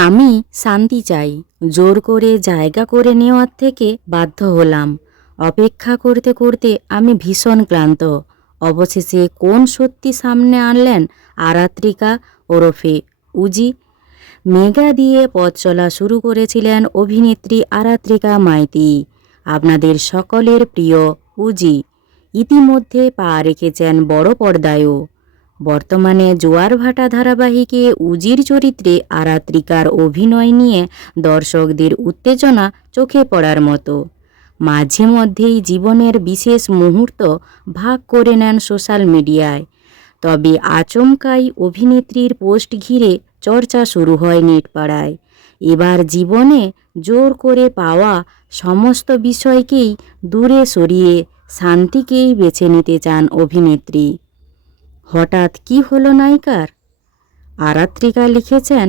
আমি শান্তি চাই, জোর করে জায়গা করে নেওয়ার থেকে বাধ্য হলাম। অপেক্ষা করতে করতে আমি ভীষণ ক্লান্ত। অবশেষে কোন সত্যি সামনে আনলেন আরাত্রিকা ওরফে উজি। মেগা দিয়ে পথ চলা শুরু করেছিলেন অভিনেত্রী আরাত্রিকা মাইতি, আপনাদের সকলের প্রিয় উজি। ইতিমধ্যে পা রেখেছেন বড় পর্দায়ও। বর্তমানে জোয়ার ভাটা ধারাবাহিকে উজির চরিত্রে আরাত্রিকার অভিনয় নিয়ে দর্শকদের উত্তেজনা চোখে পড়ার মতো। মাঝে মধ্যেই জীবনের বিশেষ মুহূর্ত ভাগ করে নেন সোশ্যাল মিডিয়ায়। তবে আচমকাই অভিনেত্রীর পোস্ট ঘিরে চর্চা শুরু হয় নেটপাড়ায়। এবার জীবনে জোর করে পাওয়া সমস্ত বিষয়কেই দূরে সরিয়ে শান্তিকেই বেছে নিতে চান অভিনেত্রী। হঠাৎ কি হলো নায়িকার? আরাত্রিকা লিখেছেন,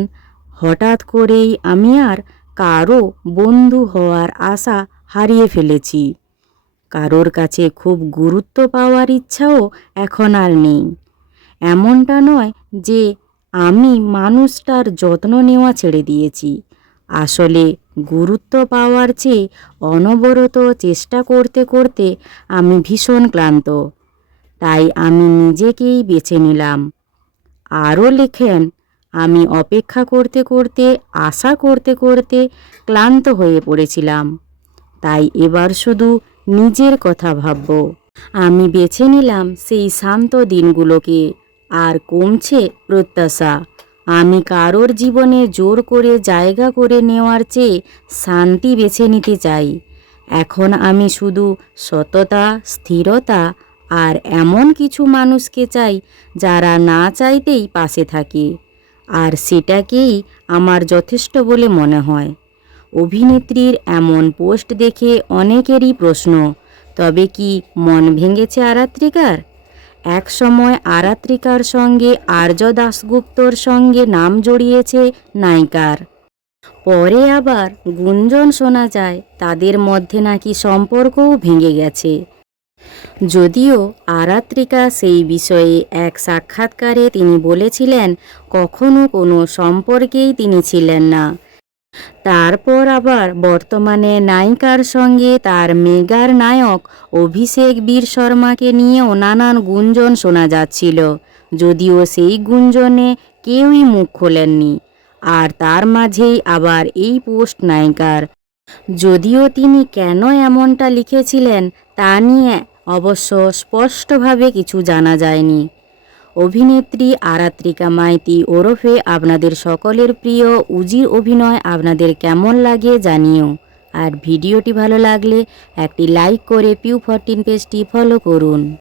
হঠাৎ করেই আমি আর কারো বন্ধু হওয়ার আশা হারিয়ে ফেলেছি। কারোর কাছে খুব গুরুত্ব পাওয়ার ইচ্ছাও এখন আর নেই। এমনটা নয় যে আমি মানুষটার যত্ন নেওয়া ছেড়ে দিয়েছি। আসলে গুরুত্ব পাওয়ার চেয়ে অনবরত চেষ্টা করতে করতে আমি ভীষণ ক্লান্ত। তাই আমি নিজেকেই বেছে নিলাম। আরও লেখেন, আমি অপেক্ষা করতে করতে আশা করতে করতে ক্লান্ত হয়ে পড়েছিলাম। তাই এবার শুধু নিজের কথা ভাবব। আমি বেছে নিলাম সেই শান্ত দিনগুলোকে। আর কমছে প্রত্যাশা। আমি কারোর জীবনে জোর করে জায়গা করে নেওয়ার চেয়ে শান্তি বেছে নিতে চাই। এখন আমি শুধু সততা, স্থিরতা আর এমন কিছু মানুষকে চাই যারা না চাইতেই পাশে থাকে। আর সেটাকেই আমার যথেষ্ট বলে মনে হয়। অভিনেত্রীর এমন পোস্ট দেখে অনেকেরই প্রশ্ন, তবে কি মন ভেঙেছে আরাত্রিকার? এক সময় আরাত্রিকার সঙ্গে আর্য দাশগুপ্তর সঙ্গে নাম জড়িয়েছে নায়িকার। পরে আবার গুঞ্জন শোনা যায় তাদের মধ্যে নাকি সম্পর্কও ভেঙে গেছে। যদিও আরাত্রিকা সেই বিষয়ে এক সাক্ষাৎকারে তিনি বলেছিলেন কখনো কোনো সম্পর্কেই তিনি ছিলেন না। তারপর আবার বর্তমানে নায়িকার সঙ্গে তার মেগার নায়ক অভিষেক বীর শর্মাকে নিয়েও নানান গুঞ্জন শোনা যাচ্ছিল, যদিও সেই গুঞ্জনে কেউই মুখ খোলেননি। আর তার মাঝেই আবার এই পোস্ট নায়িকার। যদিও তিনি কেন এমনটা লিখেছিলেন তা নিয়ে অবশ্য স্পষ্টভাবে কিছু জানা যায়নি। অভিনেত্রী আরাত্রিকা মাইতি ওরফে আপনাদের সকলের প্রিয় উজির অভিনয় আপনাদের কেমন লাগে জানিও। আর ভিডিওটি ভালো লাগলে একটি লাইক করে পিউ 14 পেজটি ফলো করুন।